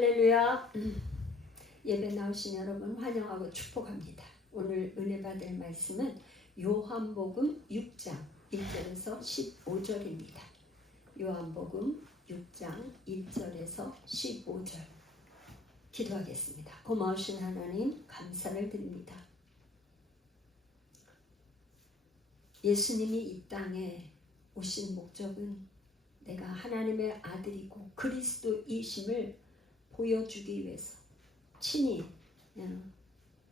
할렐루야. 예배 나오신 여러분 환영하고 축복합니다. 오늘 은혜 받을 말씀은 요한복음 6장 1절에서 15절입니다. 요한복음 6장 1절에서 15절 기도하겠습니다. 고마우신 하나님 감사를 드립니다. 예수님이 이 땅에 오신 목적은 내가 하나님의 아들이고 그리스도이심을 보여주기 위해서 친히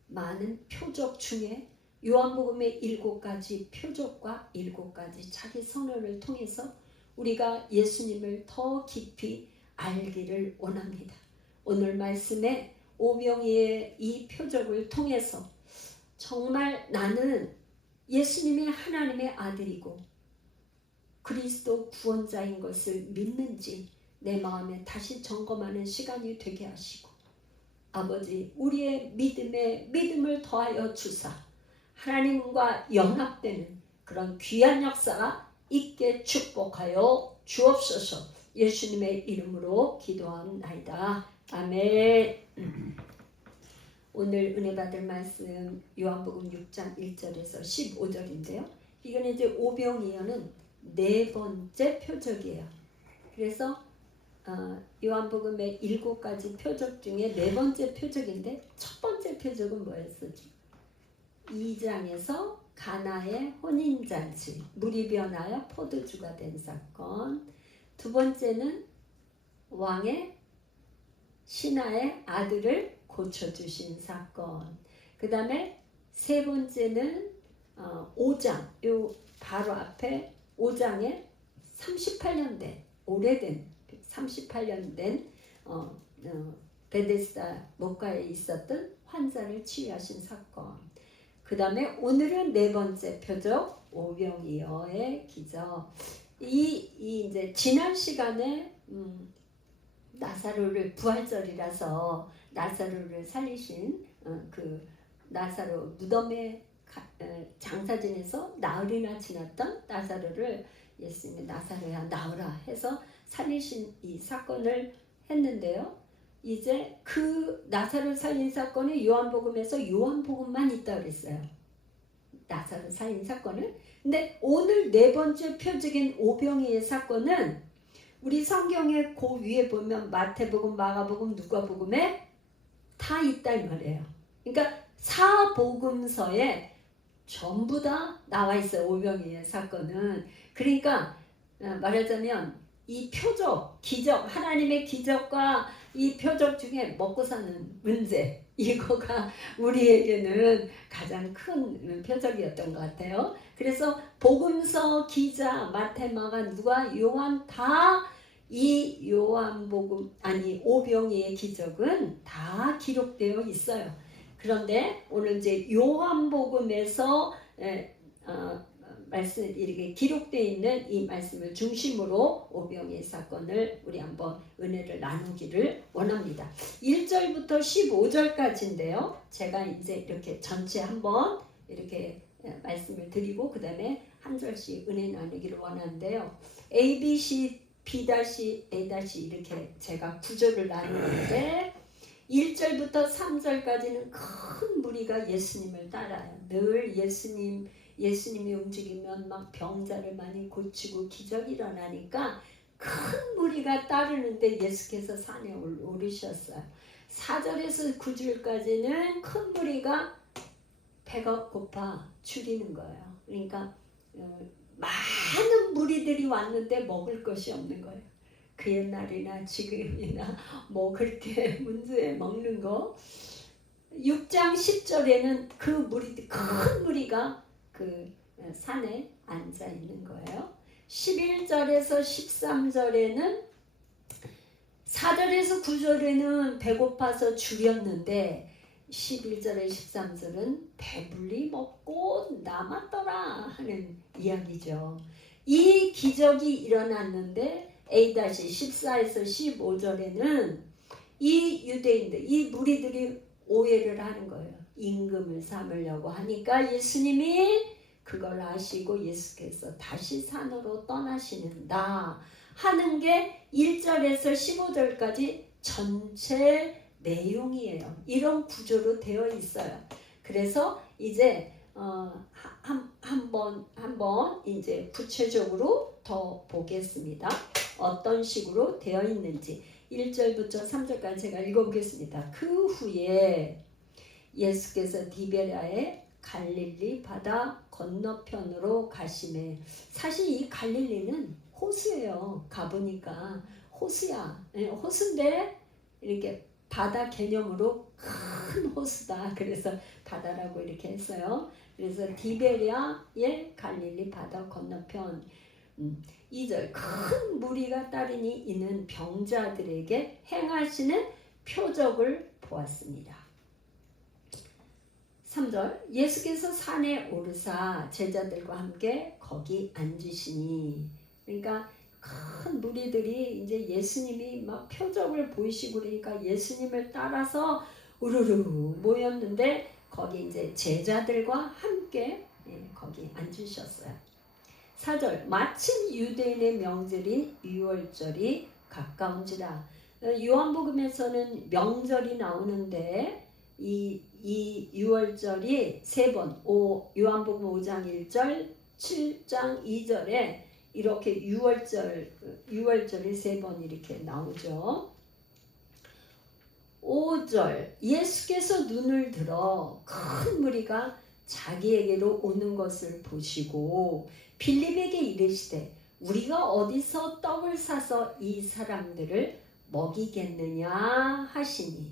많은 표적 중에 요한복음의 7가지 표적과 7가지 자기 선언을 통해서 우리가 예수님을 더 깊이 알기를 원합니다. 오늘 말씀에 오병이의 이 표적을 통해서 정말 나는 예수님이 하나님의 아들이고 그리스도 구원자인 것을 믿는지 내 마음에 다시 점검하는 시간이 되게 하시고 아버지 우리의 믿음을 더하여 주사 하나님과 연합되는 그런 귀한 역사가 있게 축복하여 주옵소서. 예수님의 이름으로 기도합나이다. 아멘. 오늘 은혜 받을 말씀 요한복음 6장 1절에서 15절인데요. 이거는 이제 오병이어는 네 번째 표적이에요. 그래서 요한복음의 7가지 표적 중에 네 번째 표적인데 첫 번째 표적은 뭐였었죠? 2장에서 가나의 혼인잔치, 물이 변하여 포도주가 된 사건. 두 번째는 왕의 신하의 아들을 고쳐주신 사건. 그 다음에 세 번째는 5장, 요 바로 앞에 5장에 38년 된 오래된 38년 된 베데스다 목가에 있었던 환자를 치유하신 사건. 그 다음에 오늘은 네 번째 표적 오병이어의 기적. 이제 지난 시간에 나사로를 부활절이라서 나사로를 살리신 그 나사로 무덤에 장사 지내서 나흘이나 지났던 나사로를 예수님이 나사로야 나오라 해서 살리신 이 사건을 했는데요. 이제 그 나사로 살린 사건이 요한복음에서 요한복음만 있다 그랬어요. 나사로 살린 사건을. 근데 오늘 네 번째 표적인 오병이의 사건은 우리 성경의 그 위에 보면 마태복음, 마가복음, 누가복음에 다 있다 이 말이에요. 그러니까 사복음서에 전부 다 나와 있어요. 오병이의 사건은. 그러니까 말하자면 이 표적, 기적, 하나님의 기적과 이 표적 중에 먹고 사는 문제, 이거가 우리에게는 가장 큰 표적이었던 것 같아요. 그래서 복음서 기자 마태, 마가, 누가, 요한 다 이 요한복음 오병이의 기적은 다 기록되어 있어요. 그런데 오늘 이제 요한복음에서 말씀 이렇게 기록되어 있는 이 말씀을 중심으로 오병이의 사건을 우리 한번 은혜를 나누기를 원합니다. 1절부터 15절까지인데요. 제가 이제 이렇게 전체 한번 이렇게 말씀을 드리고 그 다음에 한 절씩 은혜 나누기를 원하는데요. A, B, C, B, A, 이렇게 제가 구절을 나누는데 1절부터 3절까지는 큰 무리가 예수님을 따라요. 늘 예수님이 움직이면 막 병자를 많이 고치고 기적이 일어나니까 큰 무리가 따르는데 예수께서 산에 오르셨어요. 4절에서 9절까지는 큰 무리가 배가 고파 줄이는 거예요. 그러니까 많은 무리들이 왔는데 먹을 것이 없는 거예요. 그 옛날이나 지금이나 뭐 그렇게 문제에 먹는 거. 6장 10절에는 그 무리들 큰 무리가 그 산에 앉아 있는 거예요. 11절에서 13절에는 4절에서 9절에는 배고파서 줄였는데 11절에 13절은 배불리 먹고 남았더라 하는 이야기죠. 이 기적이 일어났는데 A-14에서 15절에는 이 유대인들, 이 무리들이 오해를 하는 거예요. 임금을 삼으려고 하니까 예수님이 그걸 아시고 예수께서 다시 산으로 떠나시는다 하는 게 1절에서 15절까지 전체 내용이에요. 이런 구조로 되어 있어요. 그래서 이제 한번 이제 구체적으로 더 보겠습니다. 어떤 식으로 되어 있는지 1절부터 3절까지 제가 읽어보겠습니다. 그 후에 예수께서 디베랴의 갈릴리 바다 건너편으로 가시매. 사실 이 갈릴리는 호수예요. 가보니까 호수야. 호수인데 이렇게 바다 개념으로 큰 호수다. 그래서 바다라고 이렇게 했어요. 그래서 디베랴의 갈릴리 바다 건너편. 2절 큰 무리가 따르니 이는 병자들에게 행하시는 표적을 보았습니다. 3절 예수께서 산에 오르사 제자들과 함께 거기 앉으시니. 그러니까 큰 무리들이 이제 예수님이 막 표적을 보이시고 그러니까 예수님을 따라서 우르르 모였는데 거기 이제 제자들과 함께 거기 앉으셨어요. 4절 마침 유대인의 명절인 유월절이 가까운지라. 요한복음에서는 명절이 나오는데 이 유월절이 세 번, 요한복음 5장 1절, 7장 2절에 이렇게 유월절이 세 번 이렇게 나오죠. 5절 예수께서 눈을 들어 큰 무리가 자기에게로 오는 것을 보시고 빌립에게 이르시되 우리가 어디서 떡을 사서 이 사람들을 먹이겠느냐 하시니.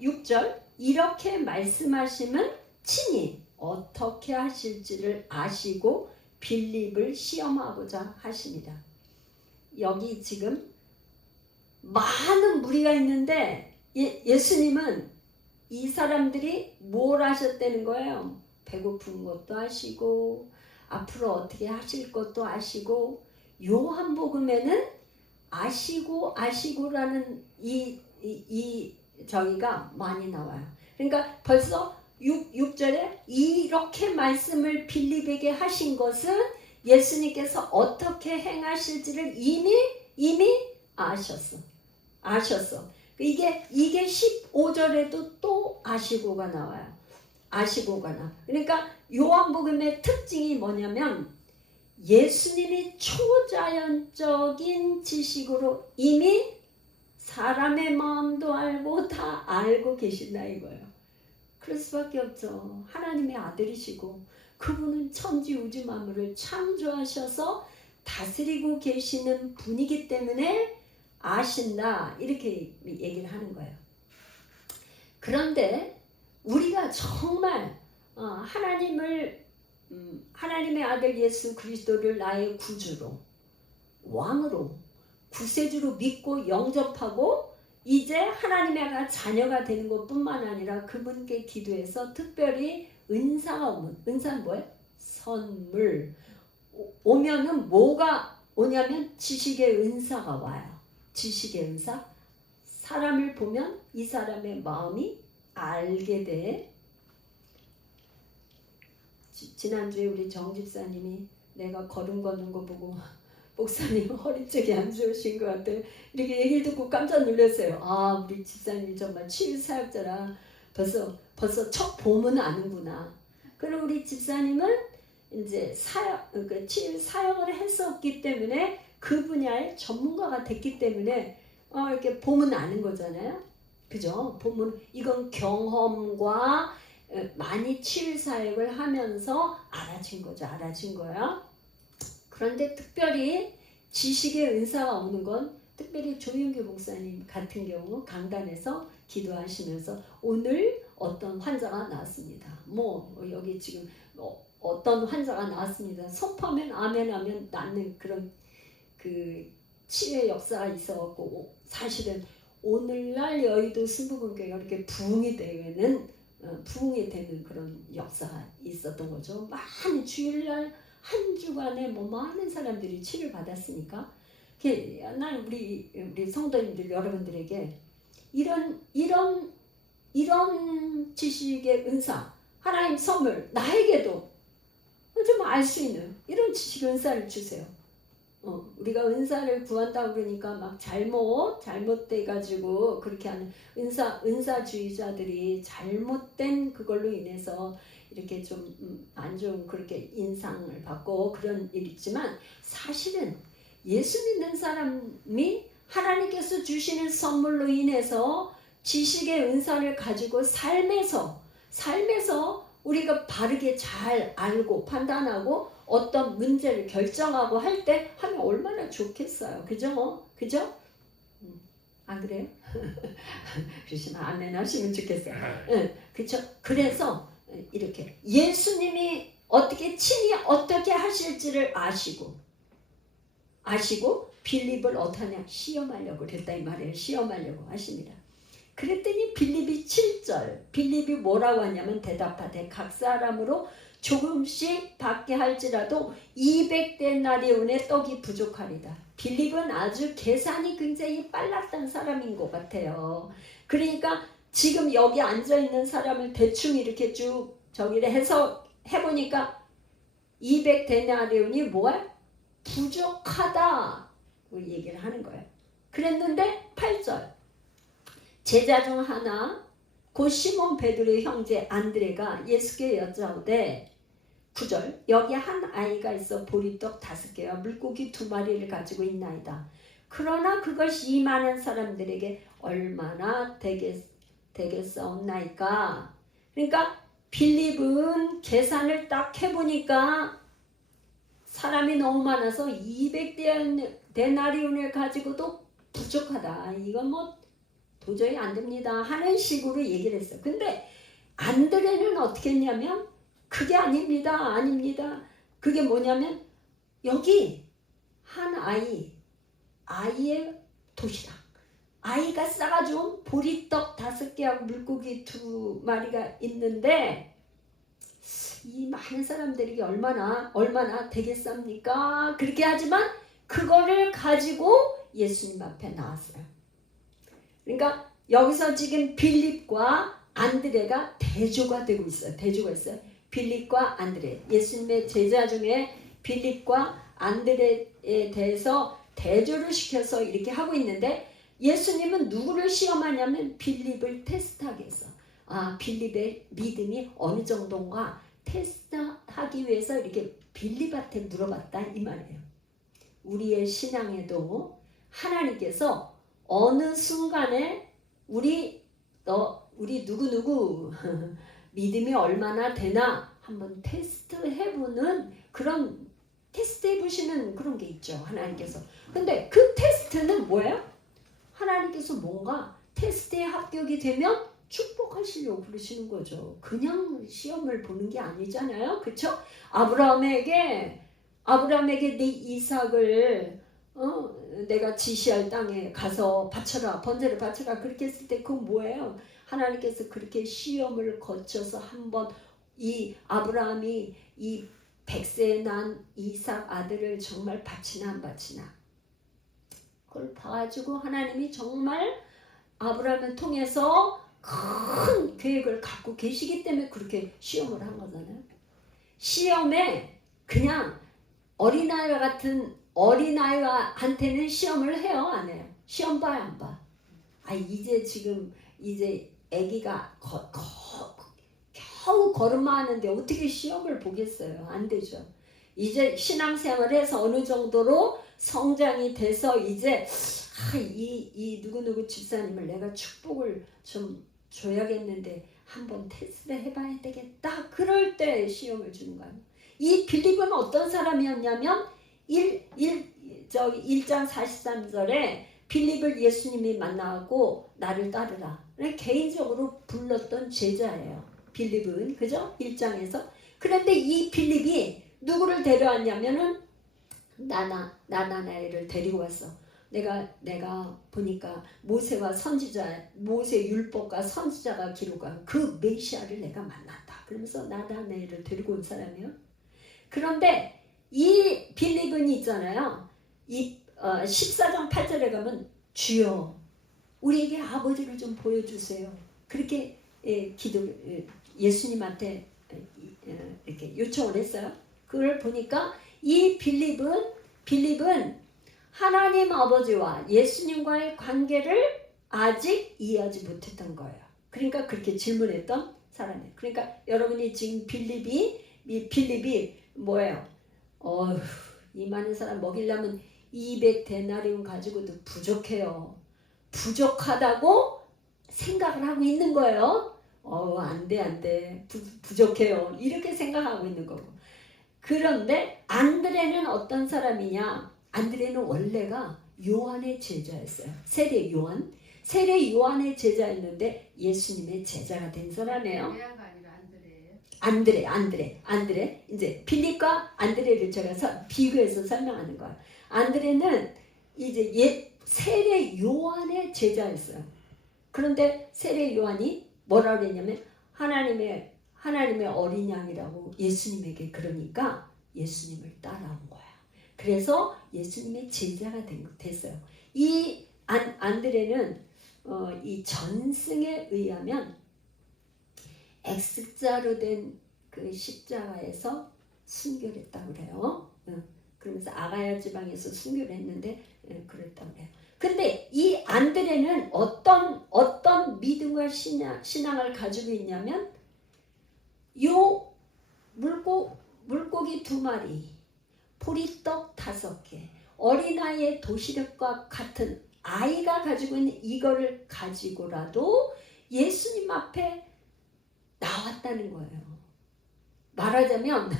6절 이렇게 말씀하시면 친히 어떻게 하실지를 아시고 빌립을 시험하고자 하십니다. 여기 지금 많은 무리가 있는데 예수님은 이 사람들이 뭘 하셨다는 거예요? 배고픈 것도 아시고 앞으로 어떻게 하실 것도 아시고 요한복음에는 아시고라는 이 저기가 많이 나와요. 그러니까 벌써 6절에 이렇게 말씀을 빌립에게 하신 것은 예수님께서 어떻게 행하실지를 이미 아셨어. 이게 15절에도 또 아시고가 나와요. 아시고가 나. 그러니까 요한복음의 특징이 뭐냐면 예수님이 초자연적인 지식으로 이미 사람의 마음도 알고 다 알고 계신다 이거예요. 그럴 수밖에 없죠. 하나님의 아들이시고 그분은 천지 우주 만물을 창조하셔서 다스리고 계시는 분이기 때문에 아신다 이렇게 얘기를 하는 거예요. 그런데 우리가 정말 하나님의 아들 예수 그리스도를 나의 구주로 왕으로 구세주로 믿고 영접하고 이제 하나님의 자녀가 되는 것뿐만 아니라 그분께 기도해서 특별히 은사가 오면, 은사는 뭐예요? 선물. 오면은 뭐가 오냐면 지식의 은사가 와요. 지식의 은사. 사람을 보면 이 사람의 마음이 알게 돼. 지난주에 우리 정 집사님이 내가 걸음 걷는 거 보고 목사님 허리 쪽이 안 좋으신 것 같아요. 이렇게 얘기를 듣고 깜짝 놀랐어요. 아, 우리 집사님이 정말 치유 사역자라 벌써 첫 보면 아는구나. 그리고 우리 집사님은 이제 치유 사역을 했었기 때문에 그 분야의 전문가가 됐기 때문에 이렇게 보면 아는 거잖아요. 그죠? 보면 이건 경험과 많이 치유 사역을 하면서 알아진 거야. 그런데 특별히 지식의 은사가 오는 건 특별히 조윤규 목사님 같은 경우 강단에서 기도하시면서 오늘 어떤 환자가 나왔습니다. 여기 지금 어떤 환자가 나왔습니다. 선포하면 아멘 낫는 그런 그 치유의 역사가 있어갖고 사실은 오늘날 여의도 승부분교회가 이렇게 부흥이 되는 그런 역사가 있었던 거죠. 많은 주일날 한 주간에 많은 사람들이 치료를 받았으니까 난 우리 성도님들 여러분들에게 이런 지식의 은사 하나님 선물 나에게도 좀 알 수 있는 이런 지식의 은사를 주세요. 우리가 은사를 구한다 그러니까 막 잘못돼가지고 그렇게 하는 은사주의자들이 잘못된 그걸로 인해서 이렇게 좀 안 좋은 그렇게 인상을 받고 그런 일이 있지만 사실은 예수 믿는 사람이 하나님께서 주시는 선물로 인해서 지식의 은사를 가지고 삶에서 우리가 바르게 잘 알고 판단하고 어떤 문제를 결정하고 할 때 하면 얼마나 좋겠어요. 그죠? 그죠? 안 그래요? 그러시면 아멘 하시면 좋겠어요. 그렇죠? 그래서 이렇게 예수님이 친히 어떻게 하실지를 아시고 빌립을 어떠냐 시험하려고 그랬다 이 말이에요. 시험하려고 하십니다. 그랬더니 빌립이 7절 빌립이 뭐라고 하냐면 대답하되 각 사람으로 조금씩 받게 할지라도 200데나리온의 떡이 부족하리다. 빌립은 아주 계산이 굉장히 빨랐던 사람인 것 같아요. 그러니까 지금 여기 앉아있는 사람을 대충 이렇게 쭉 저기를 해서 해보니까 200데나리온이 뭐야? 부족하다 그 얘기를 하는 거예요. 그랬는데 8절 제자 중 하나 곧 시몬 베드로의 형제 안드레가 예수께 여짜오되 9절 여기 한 아이가 있어 보리떡 5개와 물고기 2마리를 가지고 있나이다. 그러나 그것이 이 많은 사람들에게 얼마나 되겠사옵나이까. 그러니까 빌립은 계산을 딱 해보니까 사람이 너무 많아서 200데나리온을 가지고도 부족하다. 이건 뭐 도저히 안 됩니다 하는 식으로 얘기를 했어요. 근데 안드레는 어떻게 했냐면 그게 아닙니다. 그게 뭐냐면 여기 한 아이의 도시락 아이가 싸가지고 보리떡 5개하고 물고기 2마리가 있는데 이 많은 사람들에게 얼마나 되겠습니까? 그렇게 하지만 그거를 가지고 예수님 앞에 나왔어요. 그러니까 여기서 지금 빌립과 안드레가 대조가 되고 있어요. 빌립과 안드레. 예수님의 제자 중에 빌립과 안드레에 대해서 대조를 시켜서 이렇게 하고 있는데 예수님은 누구를 시험하냐면 빌립을 테스트하기 위해서. 빌립의 믿음이 어느 정도인가 테스트하기 위해서 이렇게 빌립한테 물어봤다 이 말이에요. 우리의 신앙에도 하나님께서 어느 순간에 우리 누구 믿음이 얼마나 되나 한번 테스트해보는 그런 테스트해보시는 그런 게 있죠. 하나님께서. 근데 그 테스트는 뭐예요? 하나님께서 뭔가 테스트에 합격이 되면 축복하시려고 그러시는 거죠. 그냥 시험을 보는 게 아니잖아요. 그렇죠? 아브라함에게 네 이삭을 내가 지시할 땅에 가서 바쳐라, 번제를 바쳐라 그렇게 했을 때 그건 뭐예요? 하나님께서 그렇게 시험을 거쳐서 한번 이 아브라함이 이 100세에 난 이삭 아들을 정말 바치나 안 바치나 그걸 봐가지고 하나님이 정말 아브라함을 통해서 큰 계획을 갖고 계시기 때문에 그렇게 시험을 한 거잖아요. 시험에 그냥 어린아이한테는 시험을 해요, 안 해요? 시험 봐요, 안 봐? 이제 아기가 겨우 걸음만 하는데 어떻게 시험을 보겠어요? 안 되죠. 이제 신앙생활을 해서 어느 정도로 성장이 돼서 이제 이 누구누구 집사님을 내가 축복을 좀 줘야겠는데 한번 테스트를 해봐야 되겠다. 그럴 때 시험을 주는 거예요. 이 빌립은 어떤 사람이었냐면 1장 43절에 빌립을 예수님이 만나고 나를 따르라. 개인적으로 불렀던 제자예요. 빌립은 그죠? 1장에서. 그런데 이 빌립이 누구를 데려왔냐면은 나나나엘을 데리고 왔어. 내가 보니까 모세 율법과 선지자가 기록한 그 메시아를 내가 만났다. 그러면서 나나나엘을 데리고 온 사람이에요. 그런데 이 빌립은 있잖아요. 이 14장 8절에 가면 주여 우리에게 아버지를 좀 보여주세요. 그렇게 예수님한테 이렇게 요청을 했어요. 그걸 보니까 이 빌립은 빌립은 하나님 아버지와 예수님과의 관계를 아직 이해하지 못했던 거예요. 그러니까 그렇게 질문했던 사람이에요. 그러니까 여러분이 지금 빌립이 뭐예요? 이 많은 사람 먹이려면 200데나리온 가지고도 부족해요. 부족하다고 생각을 하고 있는 거예요. 안 돼. 부족해요. 이렇게 생각하고 있는 거고. 그런데 안드레는 어떤 사람이냐? 안드레는 원래가 요한의 제자였어요. 세례 요한의 제자였는데 예수님의 제자가 된 사람이에요. 레아가 아니라 안드레예요? 안드레. 이제 필립과 안드레를 제가 비교해서 설명하는 거예요. 안드레는 이제 세례 요한의 제자였어요. 그런데 세례 요한이 뭐라 그랬냐면 하나님의 어린 양이라고 예수님에게 그러니까 예수님을 따라온 거야. 그래서 예수님의 제자가 됐어요. 이 안드레는 이 전승에 의하면 X자로 된 그 십자가에서 순교했다고 그래요. 그러면서 아가야 지방에서 순교를 했는데 그랬다고 그래요. 근데 이 안드레는 어떤 믿음과 신앙을 가지고 있냐면 요 물고기 2마리, 보리떡 5개, 어린아이의 도시락과 같은 아이가 가지고 있는 이거를 가지고라도 예수님 앞에 나왔다는 거예요. 말하자면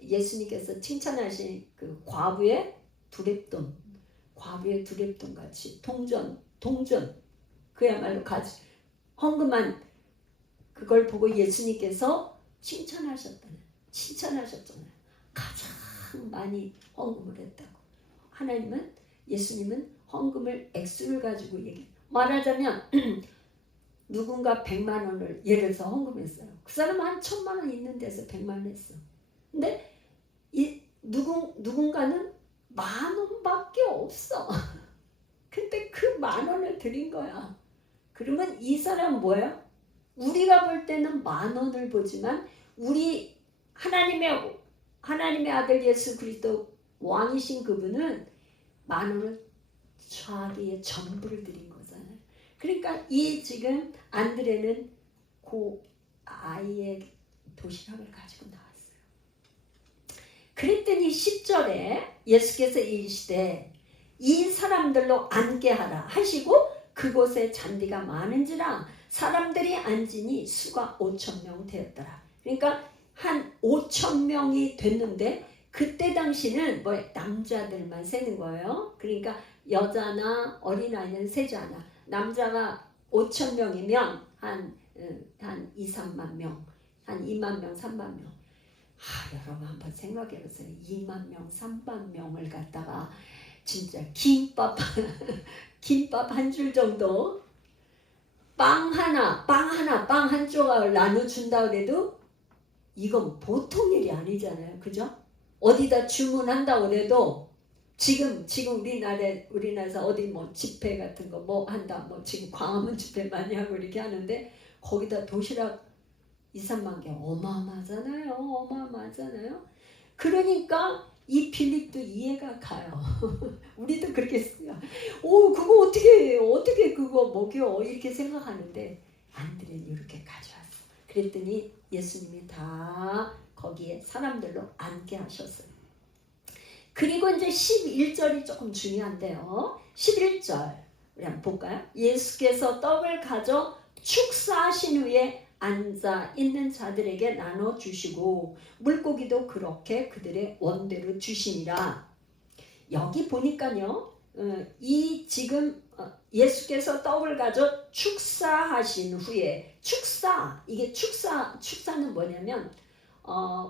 예수님께서 칭찬하신 그 과부의 두렙돈 같이 동전 그야말로 헌금한 그걸 보고 예수님께서 칭찬하셨잖아요. 가장 많이 헌금을 했다고. 예수님은 헌금을 액수를 가지고 말하자면 누군가 100만 원을 예를 들어서 헌금했어요. 그 사람은 한 1000만 원 있는 데서 100만 원 했어. 근데 누군가는 10,000원밖에 없어. 근데 그 10,000원을 드린 거야. 그러면 이 사람은 뭐예요? 우리가 볼 때는 10,000원을 보지만 우리 하나님의 아들 예수 그리스도 왕이신 그분은 10,000원을 자기의 전부를 드린 거잖아요. 그러니까 이 지금 안드레는 그 아이의 도시락을 가지고 나왔어요. 그랬더니 10절에 예수께서 이르시되 이 사람들로 앉게 하라 하시고 그곳에 잔디가 많은지라 사람들이 앉으니 수가 5,000명 되었더라. 그러니까 한 5,000명이 됐는데 그때 당시는 남자들만 세는 거예요. 그러니까 여자나 어린아이는 세지 않아. 남자가 5,000명이면 한 2, 3만 명, 한 2만 명, 3만 명. 여러분 한번 생각해 보세요. 2만 명, 3만 명을 갖다가 진짜 김밥 한 줄 정도 빵 한 조각을 나눠준다 그래도 이건 보통 일이 아니잖아요. 그죠? 어디다 주문한다고 그래도 지금 우리나라에서 어디 집회 같은 거 한다. 지금 광화문 집회 많이 하고 이렇게 하는데 거기다 도시락 2, 3만 개 어마어마하잖아요. 그러니까 이 빌립도 이해가 가요. 우리도 그렇게 했어요. 그거 어떻게 그거 먹여 이렇게 생각하는데 안드레는 이렇게 가져왔어. 그랬더니 예수님이 다 거기에 사람들로 앉게 하셨어요. 그리고 이제 11절이 조금 중요한데요. 11절 우리 한번 볼까요? 예수께서 떡을 가져 축사하신 후에 앉아 있는 자들에게 나눠주시고 물고기도 그렇게 그들의 원대로 주시니라. 여기 보니까요. 이 지금 예수께서 떡을 가져 축사하신 후에 축사는 뭐냐면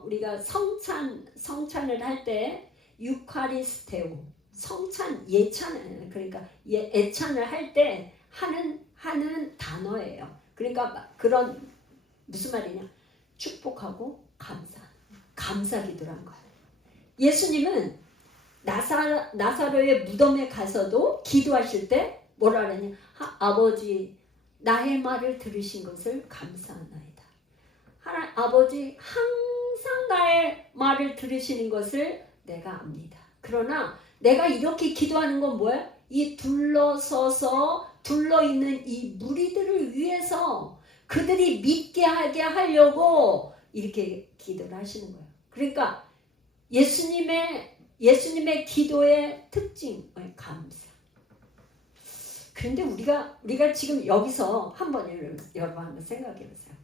우리가 성찬을 할 때 유카리스테오 예찬 그러니까 애찬을 할 때 하는 단어예요. 그러니까 그런 무슨 말이냐? 축복하고 감사기도를 한 거예요. 예수님은 나사로의 무덤에 가서도 기도하실 때 뭐라 그러냐? 아버지 나의 말을 들으신 것을 감사하나이다. 아버지 항상 나의 말을 들으시는 것을 내가 압니다. 그러나 내가 이렇게 기도하는 건 뭐야? 이 둘러있는 이 무리들을 위해서 그들이 믿게 하게 하려고 이렇게 기도를 하시는 거예요. 그러니까 예수님의 기도의 특징, 감사. 그런데 우리가 지금 여기서 여러분 한번 생각해 보세요.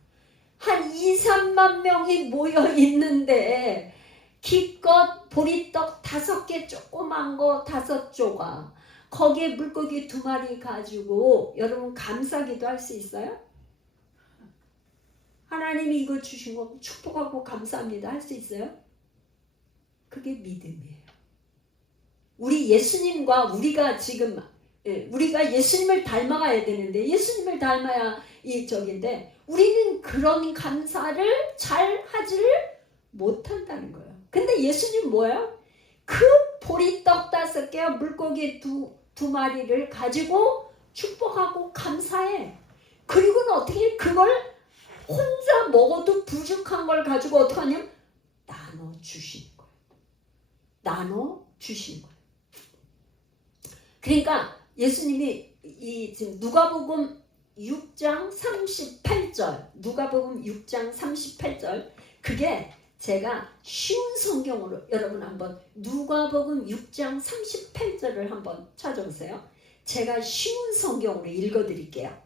한 2, 3만 명이 모여 있는데 기껏 보리떡 5개 조그만 거 5조각 거기에 물고기 2마리 가지고 여러분 감사기도 할 수 있어요? 하나님이 이거 주신 거 축복하고 감사합니다 할 수 있어요? 그게 믿음이에요. 우리 예수님과 우리가 지금 우리가 예수님을 닮아가야 되는데 예수님을 닮아야 이적인데 우리는 그런 감사를 잘 하지를 못한다는 거예요. 근데 예수님 뭐예요? 그 보리떡 5개와 물고기 2마리를 가지고 축복하고 감사해. 그리고는 어떻게 그걸 혼자 먹어도 부족한 걸 가지고 어떻게 하냐면 나눠주시는 거예요. 나눠주시는 거예요. 그러니까 예수님이 이 지금 누가복음 6장 38절 누가복음 6장 38절 그게 제가 쉬운 성경으로 여러분 한번 누가복음 6장 38절을 한번 찾아보세요. 제가 쉬운 성경으로 읽어드릴게요.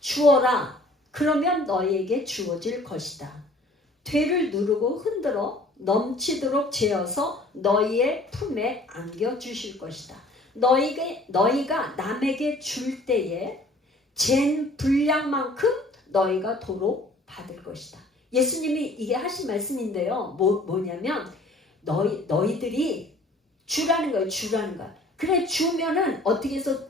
주어라 그러면 너희에게 주어질 것이다. 되를 누르고 흔들어 넘치도록 재어서 너희의 품에 안겨주실 것이다. 너희가 남에게 줄 때에 잰 분량만큼 너희가 도로 받을 것이다. 예수님이 이게 하신 말씀인데요. 뭐냐면 너희들이 주라는 거예요. 주라는 거야. 그래 주면은 어떻게 해서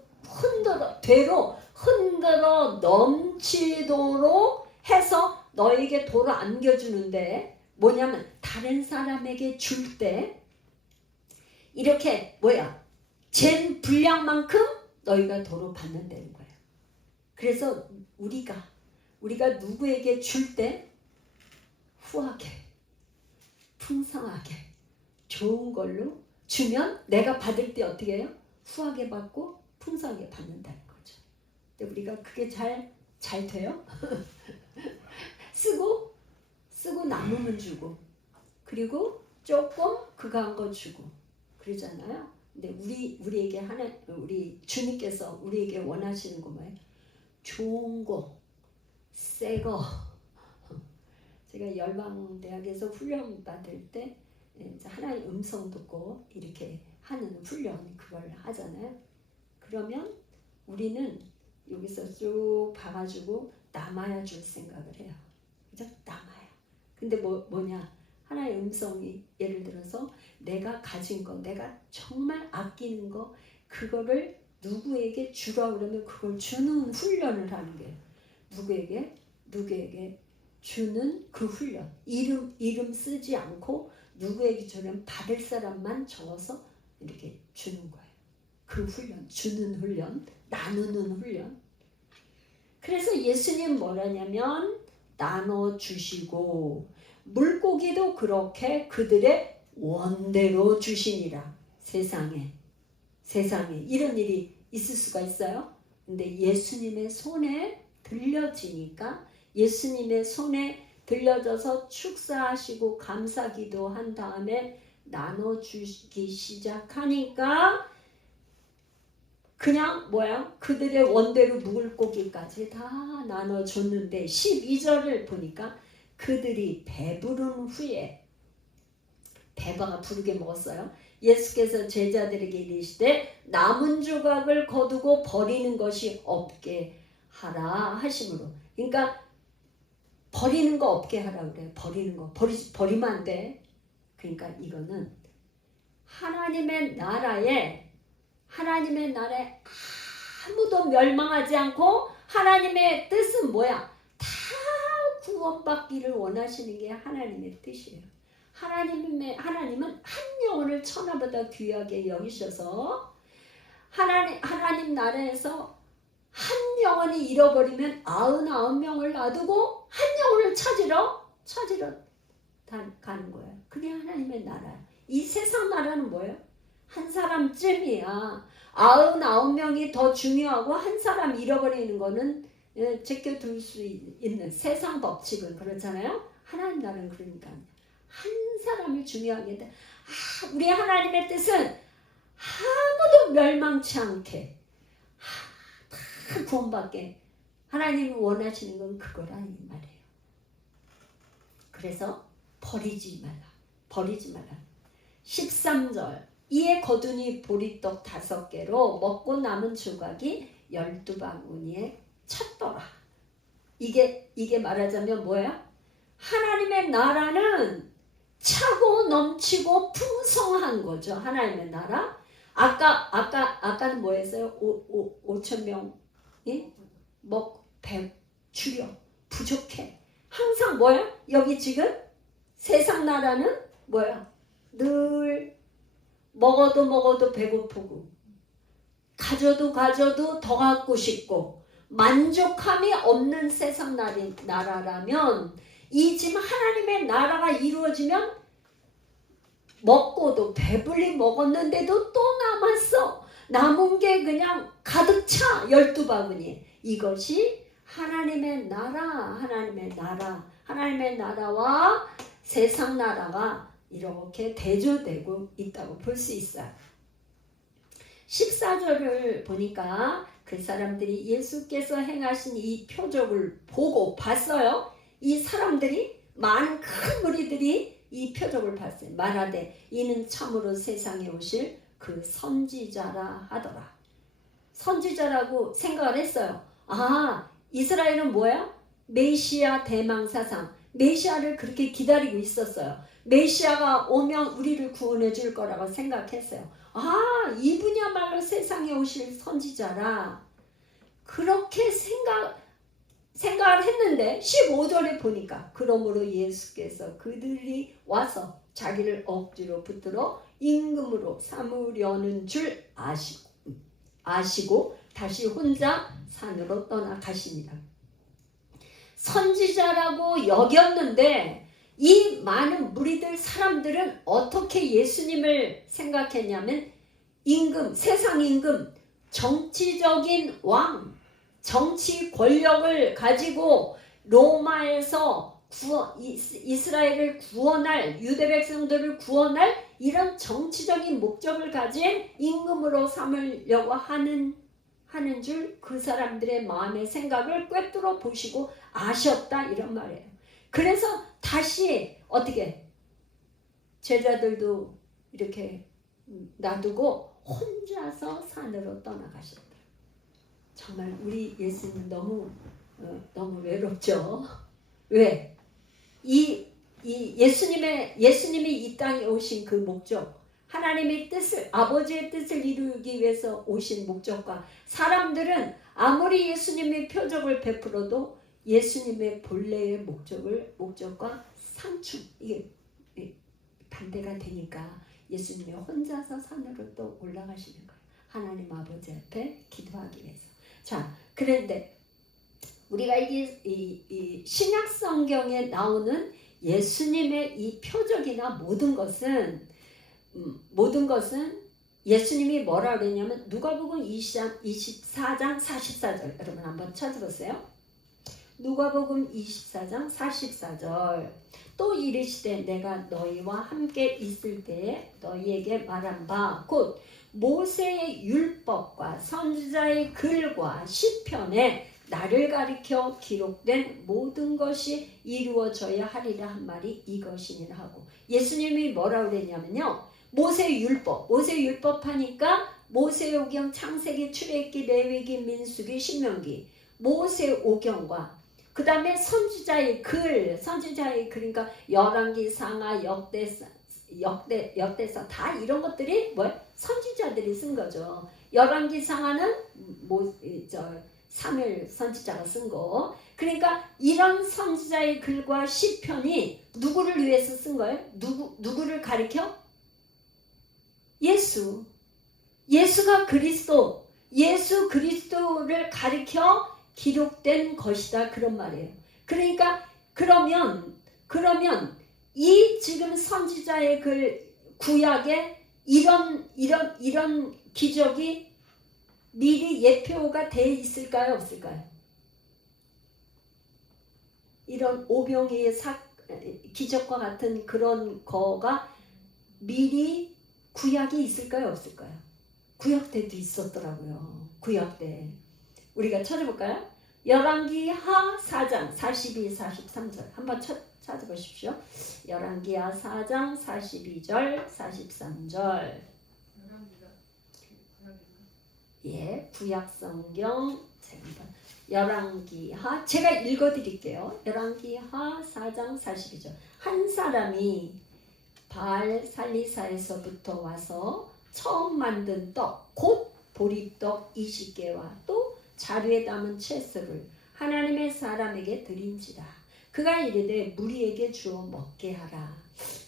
되로 흔들어 넘치도록 해서 너에게 도로 안겨주는데 뭐냐면 다른 사람에게 줄 때 이렇게 잰 분량만큼 너희가 도로 받는다는 거예요. 그래서 우리가 누구에게 줄 때 후하게 풍성하게 좋은 걸로 주면 내가 받을 때 어떻게 해요? 후하게 받고 풍성하게 받는다는 거죠. 근데 우리가 그게 잘 돼요? 쓰고 남으면 주고 그리고 조금 그거 한 거 주고 그러잖아요. 근데 우리에게 우리 주님께서 우리에게 원하시는 거 뭐예요? 좋은 거, 새 거. 제가 열방대학에서 훈련 받을 때 하나의 음성 듣고 이렇게 하는 훈련 그걸 하잖아요. 그러면 우리는 여기서 쭉 봐가지고 남아야 줄 생각을 해요. 그죠? 남아요. 근데 뭐냐? 하나의 음성이 예를 들어서 내가 가진 거, 내가 정말 아끼는 거, 그거를 누구에게 주라 그러면 그걸 주는 훈련을 하는 게 누구에게 주는 그 훈련. 이름 쓰지 않고 누구에게 주면 받을 사람만 적어서 이렇게 주는 거예요. 그 훈련, 주는 훈련, 나누는 훈련. 그래서 예수님 뭐라냐면 나눠주시고 물고기도 그렇게 그들의 원대로 주시니라. 세상에 이런 일이 있을 수가 있어요? 근데 예수님의 손에 들려지니까 예수님의 손에 들려져서 축사하시고 감사기도 한 다음에 나눠주기 시작하니까 그냥 그들의 원대로 물고기까지 다 나눠줬는데 12절을 보니까 그들이 배부른 후에 배가 부르게 먹었어요. 예수께서 제자들에게 이르시되 남은 조각을 거두고 버리는 것이 없게 하라 하심으로. 그러니까 버리는 거 없게 하라 그래요. 버리는 거 버리면 안 돼. 그러니까 이거는 하나님의 나라에 아무도 멸망하지 않고 하나님의 뜻은 뭐야? 다 구원받기를 원하시는 게 하나님의 뜻이에요. 하나님은 한 영혼을 천하보다 귀하게 여기셔서 하나님 나라에서 한 영혼이 잃어버리면 99명을 놔두고 한 영혼을 찾으러 가는 거예요. 그게 하나님의 나라예요. 이 세상 나라는 뭐예요? 한 사람쯤이야. 99명이 더 중요하고 한 사람 잃어버리는 거는 제껴둘 수 있는 세상 법칙은 그렇잖아요. 하나님 나라는 그러니까 한 사람을 중요하게 돼. 우리 하나님의 뜻은 아무도 멸망치 않게 다 구원받게 하나님이 원하시는 건 그거라 이 말이에요. 그래서 버리지 마라. 13절 이에 거두니 보리떡 5개로 먹고 남은 조각이 12바구니에 찼더라. 이게 말하자면 뭐야? 하나님의 나라는 차고 넘치고 풍성한 거죠. 하나님의 나라. 아까는 뭐였어요? 5,000명이 줄여 부족해. 항상 뭐야? 여기 지금 세상 나라는 뭐야? 늘 먹어도 배고프고 가져도 더 갖고 싶고 만족함이 없는 세상 나라라면 이 지금 하나님의 나라가 이루어지면 먹고도 배불리 먹었는데도 또 남았어. 남은 게 그냥 가득 차. 12바구니. 이것이 하나님의 나라와 세상 나라가 이렇게 대조되고 있다고 볼 수 있어요. 14절을 보니까 그 사람들이 예수께서 행하신 이 표적을 보고 봤어요. 이 사람들이 많은 큰 무리들이 이 표적을 봤어요. 말하되 이는 참으로 세상에 오실 그 선지자라 하더라. 선지자라고 생각을 했어요. 이스라엘은 뭐야? 메시아 대망사상. 메시아를 그렇게 기다리고 있었어요. 메시아가 오면 우리를 구원해 줄 거라고 생각했어요. 이분이야말로 세상에 오실 선지자라. 그렇게 생각을 했는데 15절에 보니까 그러므로 예수께서 그들이 와서 자기를 억지로 붙들어 임금으로 삼으려는 줄 아시고 다시 혼자 산으로 떠나가시니라. 선지자라고 여겼는데 이 많은 무리들 사람들은 어떻게 예수님을 생각했냐면 세상 임금, 정치적인 왕, 정치 권력을 가지고 로마에서 이스라엘을 구원할, 유대 백성들을 구원할 이런 정치적인 목적을 가진 임금으로 삼으려고 하는 줄 그 사람들의 마음의 생각을 꿰뚫어 보시고 아셨다 이런 말이에요. 그래서 다시 어떻게 제자들도 이렇게 놔두고 혼자서 산으로 떠나가셨다. 정말 우리 예수님 너무 외롭죠. 왜? 예수님이 이 땅에 오신 그 목적, 하나님의 뜻을, 아버지의 뜻을 이루기 위해서 오신 목적과 사람들은 아무리 예수님의 표적을 베풀어도 예수님의 본래의 목적과 상충, 이게 반대가 되니까 예수님이 혼자서 산으로 또 올라가시는 거예요. 하나님 아버지 앞에 기도하기 위해서. 자, 그런데 우리가 이 신약 성경에 나오는 예수님의 이 표적이나 모든 것은 예수님이 뭐라 그랬냐면 누가복음 24장 44절 여러분 한번 찾아보세요. 누가복음 24장 44절 또 이르시되 내가 너희와 함께 있을 때에 너희에게 말한 바 곧 모세의 율법과 선지자의 글과 시편에 나를 가리켜 기록된 모든 것이 이루어져야 하리라 한 말이 이것이니라 하고 예수님이 뭐라고 그랬냐면요. 모세의 율법 하니까 모세오경, 창세기, 출애굽기, 레위기, 민수기, 신명기 모세오경과 그 다음에 선지자의 그러니까 열왕기, 상하, 역대서 다 이런 것들이 선지자들이 쓴 거죠. 열왕기, 상하는 사무엘 선지자가 쓴 거. 그러니까 이런 선지자의 글과 시편이 누구를 위해서 쓴 거예요? 누구를 가리켜? 예수가 예수 그리스도를 가리켜 기록된 것이다 그런 말이에요. 그러니까 그러면 이 지금 선지자의 글 구약에 이런 기적이 미리 예표가 돼 있을까요, 없을까요? 이런 오병이의 기적과 같은 그런 거가 미리 구약이 있을까요, 없을까요? 구약 때도 있었더라고요. 구약 때. 우리가 찾아볼까요? 열왕기하 4장 42, 43절 한번 찾아보십시오. 열왕기하 4장 42절, 43절. 예, 구약 성경 열왕기하 제가 읽어드릴게요. 열왕기하 4장 42절. 한 사람이 바알 살리사에서부터 와서 처음 만든 떡, 곧 보리떡 20개와 또 자루에 담은 채소를 하나님의 사람에게 드린지라. 그가 이르되 무리에게 주어 먹게 하라.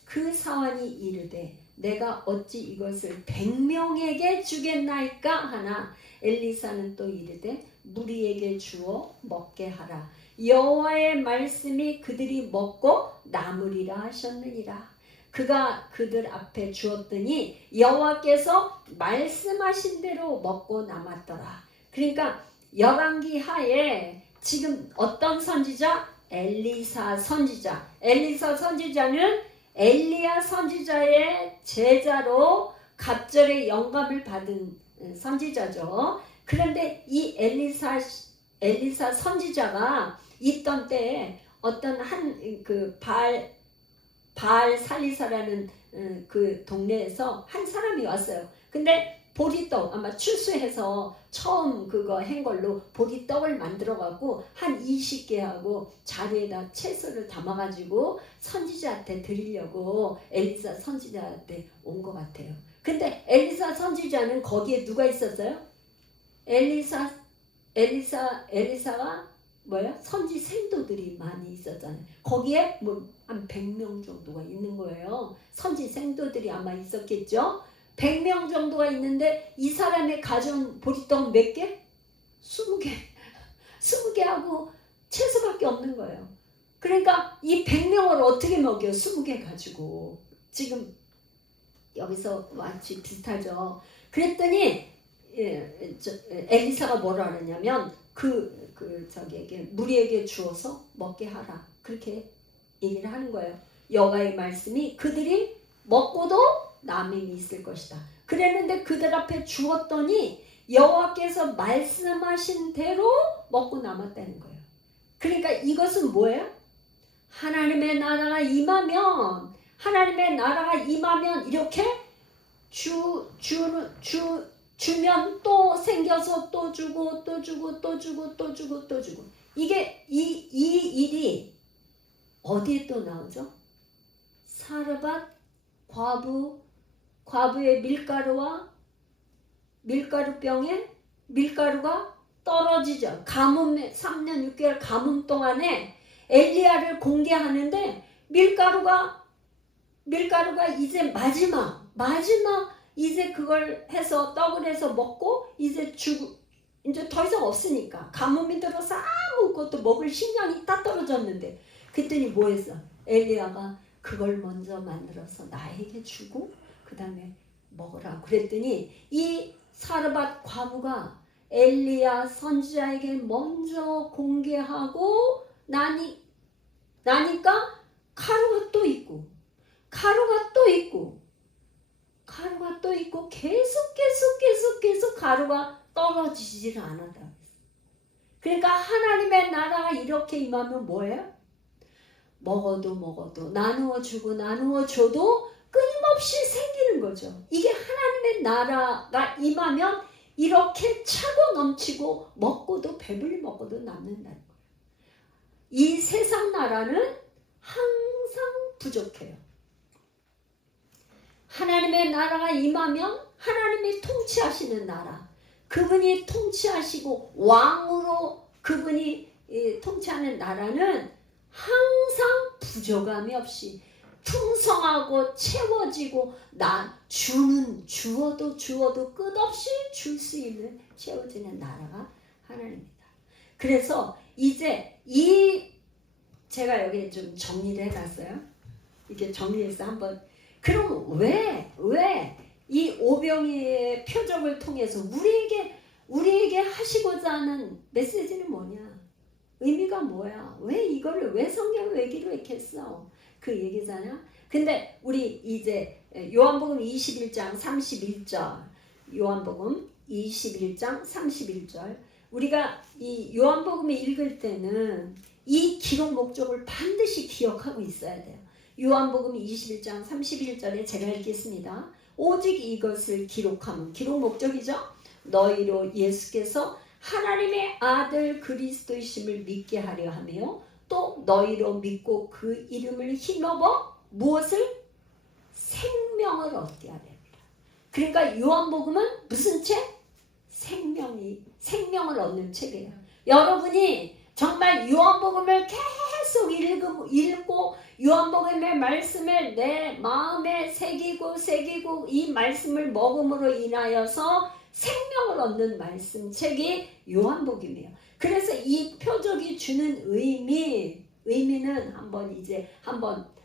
그 사환이 이르되 내가 어찌 이것을 100명에게 주겠나이까 하나 엘리사는 또 이르되 무리에게 주어 먹게 하라. 여호와의 말씀이 그들이 먹고 남으리라 하셨느니라. 그가 그들 앞에 주었더니 여호와께서 말씀하신 대로 먹고 남았더라. 그러니까 열왕기하에 지금 어떤 선지자? 엘리사 선지자. 엘리사 선지자는 엘리야 선지자의 제자로 갑절의 영감을 받은 선지자죠. 그런데 이 엘리사 선지자가 있던 때에 어떤 한 그 바알 살리사라는 그 동네에서 한 사람이 왔어요. 근데 보리떡 아마 추수해서 처음 그거 한 걸로 보리떡을 만들어 갖고 한 20개하고 자루에다 채소를 담아 가지고 선지자한테 드리려고 엘리사 선지자한테 온 것 같아요. 근데 엘리사 선지자는 거기에 누가 있었어요? 엘리사와 뭐야? 선지 생도들이 많이 있었잖아요. 거기에 뭐 한 100명 정도가 있는 거예요. 선지 생도들이 아마 있었겠죠. 100명 정도가 있는데 이 사람이 가져온 보리떡 몇 개? 20개. 20개하고 채소밖에 없는 거예요. 그러니까 이 100명을 어떻게 먹여? 20개 가지고. 지금 여기서 마치 비슷하죠. 그랬더니 엘리사가 뭐라 그러냐면 저기에게 무리에게 주어서 먹게 하라. 그렇게 얘기를 하는 거예요. 여호와의 말씀이 그들이 먹고도 남음이 있을 것이다. 그랬는데 그들 앞에 주었더니 여호와께서 말씀하신 대로 먹고 남았다는 거예요. 그러니까 이것은 뭐예요? 하나님의 나라가 임하면 이렇게 주면 또 생겨서 또 주고 또 주고 또 주고 또 주고 또 주고. 이게 이 일이 어디에 또 나오죠? 사르밧 과부의 밀가루병에 밀가루가 떨어지죠. 가뭄 3년 6개월 가뭄 동안에 엘리야를 공개하는데 밀가루가 이제 마지막 이제 그걸 해서 떡을 해서 먹고 이제 더 이상 없으니까 가뭄이 들어서 아무것도 먹을 식량이 다 떨어졌는데 그랬더니 뭐 했어? 엘리야가 그걸 먼저 만들어서 나에게 주고 그 다음에 먹으라. 그랬더니 이 사르밧 과부가 엘리야 선지자에게 먼저 공개하고 나니까 가루가 또 있고 계속 가루가 떨어지질 않았다. 그러니까 하나님의 나라가 이렇게 임하면 뭐예요? 먹어도 나누어 줘도 끊임없이 생기는 거죠. 이게 하나님의 나라가 임하면 이렇게 차고 넘치고 먹고도 배불리 먹고도 남는다는 거예요. 이 세상 나라는 항상 부족해요. 하나님의 나라가 임하면 하나님이 통치하시는 나라, 그분이 통치하시고 왕으로 그분이 통치하는 나라는 항상 부족함이 없이 풍성하고 채워지고 주어도 끝없이 줄 수 있는 채워지는 나라가 하나님입니다. 그래서 이제 제가 여기 좀 정리를 해놨어요. 이게 정리해서 한번 그럼 왜 이 오병이의 표적을 통해서 우리에게 하시고자 하는 메시지는 뭐냐? 의미가 뭐야? 왜 이거를 왜 성경을 왜 기록했어? 그 얘기잖아. 근데 우리 이제 요한복음 21장 31절, 요한복음 21장 31절, 우리가 이 요한복음을 읽을 때는 이 기록 목적을 반드시 기억하고 있어야 돼요. 요한복음 21장 31절에 제가 읽겠습니다. 오직 이것을 기록하면, 기록 목적이죠. 너희로 예수께서 하나님의 아들 그리스도이심을 믿게 하려 하며 또 너희로 믿고 그 이름을 힘입어 무엇을? 생명을 얻게 하려 합니다. 그러니까 요한복음은 무슨 책? 생명을 얻는 책이에요. 여러분이 정말 요한복음을 계속 읽고 요한복음의 말씀을 내 마음에 새기고 이 말씀을 먹음으로 인하여서 생명을 얻는 말씀책이 요한복음이에요. 그래서 이 표적이 주는 의미는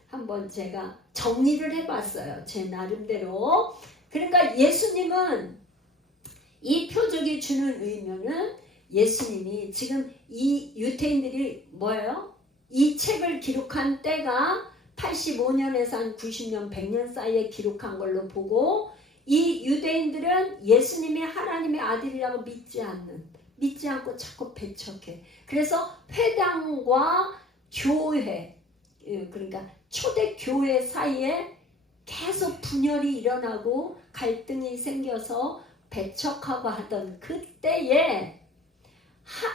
한번 제가 정리를 해봤어요. 제 나름대로. 그러니까 예수님은 이 표적이 주는 의미는 예수님이 지금 이 유태인들이 뭐예요? 이 책을 기록한 때가 85년에서 한 90년, 100년 사이에 기록한 걸로 보고 이 유대인들은 예수님이 하나님의 아들이라고 믿지 않고 자꾸 배척해. 그래서 회당과 교회, 그러니까 초대 교회 사이에 계속 분열이 일어나고 갈등이 생겨서 배척하고 하던 그때에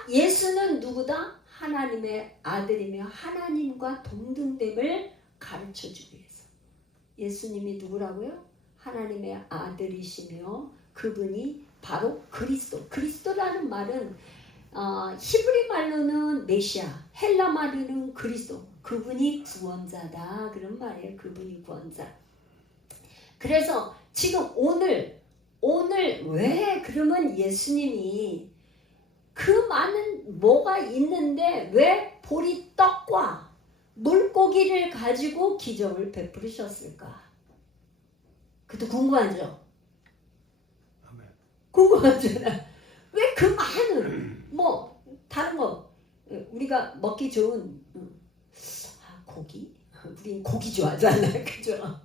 예수는 누구다? 하나님의 아들이며 하나님과 동등됨을 가르쳐주기 위해서. 예수님이 누구라고요? 하나님의 아들이시며 그분이 바로 그리스도. 그리스도라는 말은 히브리 말로는 메시아, 헬라 말로는 그리스도. 그분이 구원자다. 그런 말이에요. 그분이 구원자. 그래서 지금 오늘 왜 그러면 예수님이 그 많은 뭐가 있는데 왜 보리떡과 물고기를 가지고 기적을 베푸셨을까? 그것도 궁금하죠? 궁금하잖아. 왜 그 많은 다른 거 우리가 먹기 좋은 고기? 우린 고기 좋아하잖아. 그죠?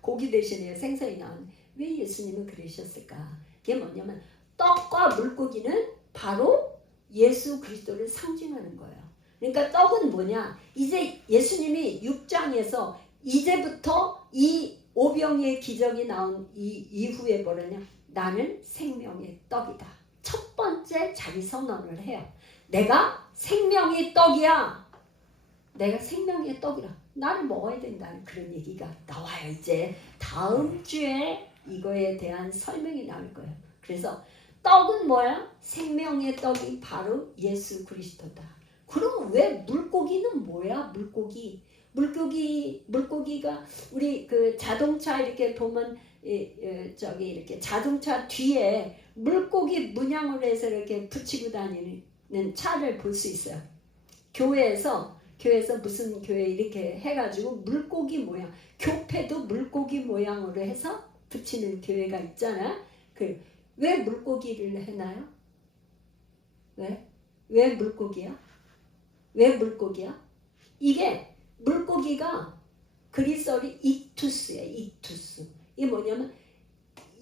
고기 대신에 생선이 나온 왜 예수님은 그러셨을까? 그게 뭐냐면 떡과 물고기는 바로 예수 그리스도를 상징하는 거예요. 그러니까 떡은 뭐냐? 이제 예수님이 6장에서 이제부터 이 오병이의 기적이 나온 이후에 뭐라냐? 나는 생명의 떡이다. 첫 번째 자기 선언을 해요. 내가 생명의 떡이야. 내가 생명의 떡이라. 나를 먹어야 된다는 그런 얘기가 나와요. 이제 다음 주에 이거에 대한 설명이 나올 거예요. 그래서 떡은 뭐야? 생명의 떡이 바로 예수 그리스도다. 그럼 왜 물고기는 뭐야? 물고기가 우리 그 자동차 이렇게 보면 저기 이렇게 자동차 뒤에 물고기 문양으로 해서 이렇게 붙이고 다니는 차를 볼 수 있어요. 교회에서 무슨 교회 이렇게 해가지고 물고기 모양, 교패도 물고기 모양으로 해서 붙이는 교회가 있잖아. 왜 물고기를 해나요? 왜 물고기야? 왜 물고기야? 이게 물고기가 그리스어로 익투스예요. 익투스. 이게 뭐냐면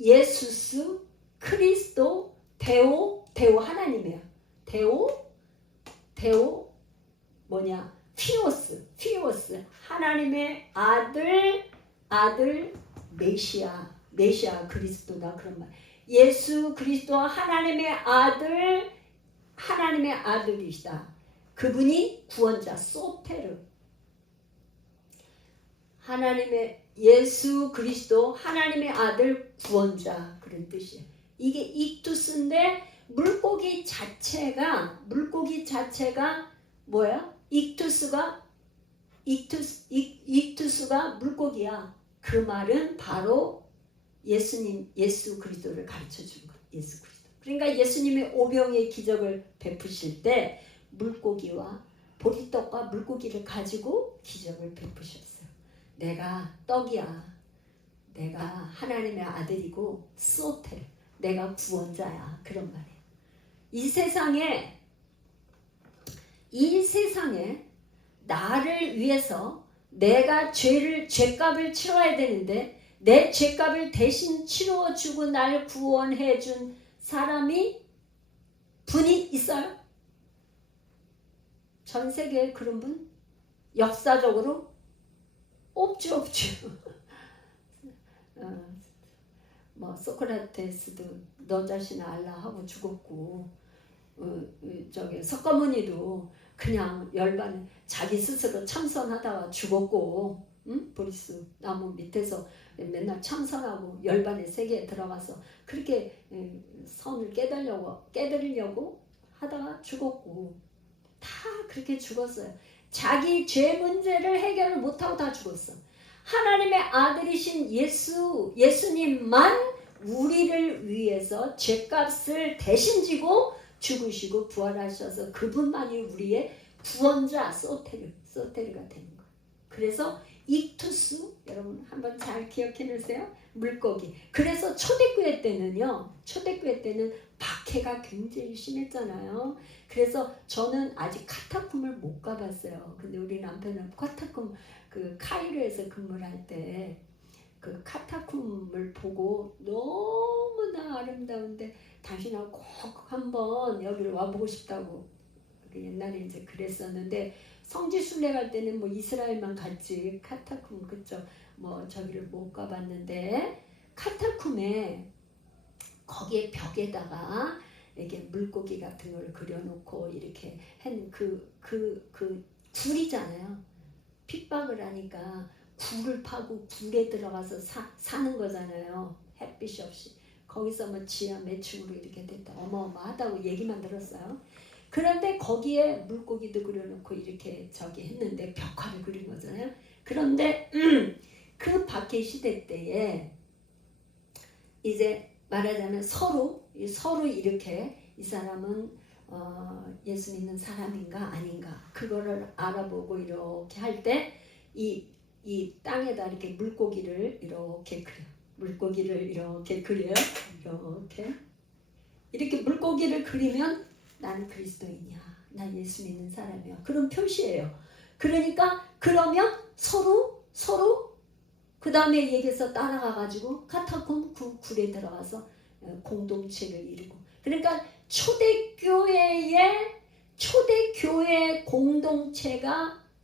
예수스, 크리스도, 데오 하나님이에요. 데오 뭐냐? 피오스 하나님의 아들 메시아 그리스도다 그런 말. 예수 그리스도 하나님의 아들이시다. 그분이 구원자 소테르. 하나님의 예수 그리스도 하나님의 아들 구원자 그런 뜻이에요. 이게 익투스인데 물고기 자체가 뭐야? 익투스가 물고기야. 그 말은 바로 예수 그리스도를 가르쳐 준 거예요. 예수 그리스도. 그러니까 예수님이 오병이의 기적을 베푸실 때 물고기와 보리떡과 물고기를 가지고 기적을 베푸셨어요. 내가 떡이야. 내가 하나님의 아들이고 소텔. 내가 구원자야. 그런 말이에요. 이 세상에 나를 위해서 내가 죄값을 치러야 되는데 내 죄값을 대신 치러주고 날 구원해 준 분이 있어요? 전 세계에 그런 분? 역사적으로? 없죠. 소크라테스도 너 자신을 알라 하고 죽었고, 석가모니도 그냥 열반에 자기 스스로 참선하다가 죽었고, 브리스 나무 밑에서 맨날 참선하고 열반의 세계에 들어가서 그렇게 선을 깨달으려고 하다가 죽었고, 다 그렇게 죽었어요. 자기 죄 문제를 해결을 못하고 다 죽었어. 하나님의 아들이신 예수님만 우리를 위해서 죄값을 대신 지고 죽으시고 부활하셔서 그분만이 우리의 구원자 소테르가 되는 거예요. 그래서 익투스, 여러분 한번 잘 기억해 놓으세요. 물고기. 그래서 초대교회 때는 박해가 굉장히 심했잖아요. 그래서 저는 아직 카타쿰을 못 가봤어요. 근데 우리 남편은 카타쿰 카이로에서 근무를 할 때 그 카타쿰을 보고 너무나 아름다운데 당신하고 꼭 한번 여기를 와보고 싶다고 옛날에 이제 그랬었는데, 성지순례 갈 때는 뭐 이스라엘만 갔지 카타쿰 그쪽 저기를 못 가봤는데, 카타쿰에 거기에 벽에다가 이렇게 물고기 같은 걸 그려놓고 이렇게 한 그 굴이잖아요. 핍박을 하니까 굴을 파고 굴에 들어가서 사는 거잖아요. 햇빛이 없이. 거기서 지하 매춘으로 이렇게 됐다. 어마어마하다고 얘기만 들었어요. 그런데 거기에 물고기도 그려놓고 이렇게 했는데 벽화를 그린 거잖아요. 그런데 그 박해 시대 때에 이제 말하자면 서로 이렇게 이 사람은 예수 믿는 사람인가 아닌가 그거를 알아보고 이렇게 할 때 이 땅에다 이렇게 물고기를 이렇게 그려요. 이렇게 물고기를 그리면 나는 그리스도인이야. 나 예수 믿는 사람이야. 그런 표시예요. 그러니까 그러면 서로 그 다음에 얘기해서 따라가가지고 카타콤 굴에 들어가서 공동체를 이루고. 그러니까 초대교회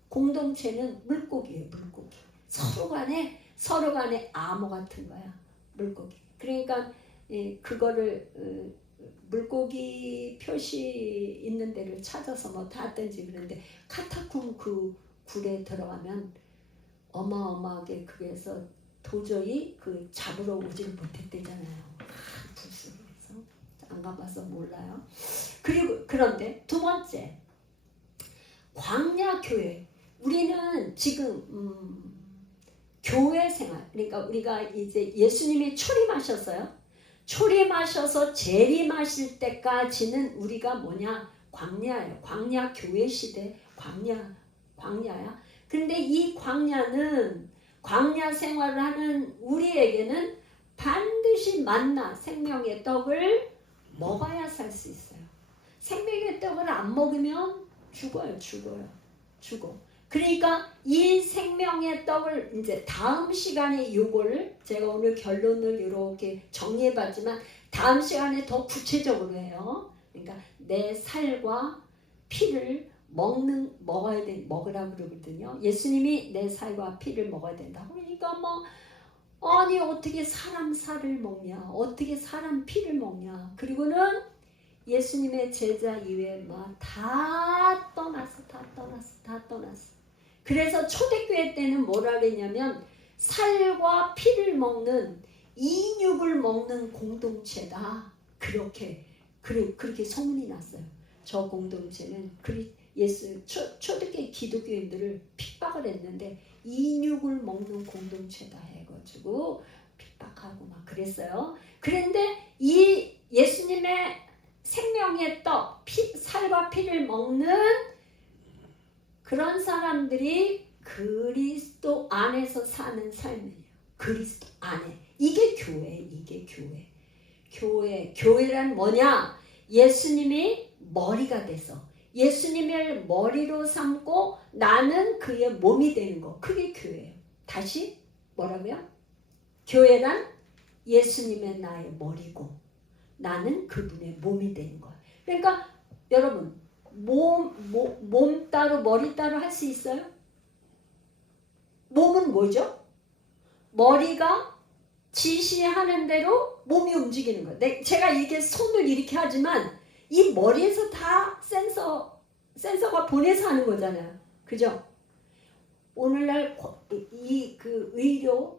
공동체는 물고기예요. 물고기. 서로 간에 암호 같은 거야. 물고기. 그러니까 그거를 물고기 표시 있는 데를 찾아서 닿았든지 그런데 카타콤 그 굴에 들어가면 어마어마하게 그래서 도저히 잡으러 오지를 못했대잖아요. 불쌍해서 안 가봐서 몰라요. 그런데 두 번째, 광야 교회. 우리는 지금 교회 생활, 그러니까 우리가 이제 예수님이 초림하셨어요. 초림하셔서 재림하실 때까지는 우리가 광야예요. 광야 교회 시대, 광야야. 근데 이 광야는 광야 생활을 하는 우리에게는 반드시 만나 생명의 떡을 먹어야 살 수 있어요. 생명의 떡을 안 먹으면 죽어. 그러니까 이 생명의 떡을 이제 다음 시간에 요거를 제가 오늘 결론을 이렇게 정리해봤지만 다음 시간에 더 구체적으로 해요. 그러니까 내 살과 피를 먹으라고 그러거든요. 예수님이 내 살과 피를 먹어야 된다. 그러니까 아니 어떻게 사람 살을 먹냐, 어떻게 사람 피를 먹냐. 그리고는 예수님의 제자 이외에 다 떠났어. 그래서 초대교회 때는 뭐라 그랬냐면 살과 피를 먹는 인육을 먹는 공동체다. 그렇게 소문이 났어요. 저 공동체는 초대교회 기독교인들을 핍박을 했는데 인육을 먹는 공동체다 해가지고 핍박하고 그랬어요. 그런데 이 예수님의 생명의 떡, 살과 피를 먹는 그런 사람들이 그리스도 안에서 사는 삶이에요. 그리스도 안에. 이게 교회, 이게 교회. 교회란 뭐냐? 예수님이 머리가 돼서 예수님을 머리로 삼고 나는 그의 몸이 되는 거. 그게 교회예요. 다시 뭐라고요? 교회란 예수님의 나의 머리고 나는 그분의 몸이 되는 거예요. 그러니까 여러분 몸 따로 머리 따로 할 수 있어요? 몸은 뭐죠? 머리가 지시하는 대로 몸이 움직이는 거예요. 제가 이게 손을 이렇게 하지만 이 머리에서 다 센서가 보내서 하는 거잖아요. 그죠? 오늘날 그 의료,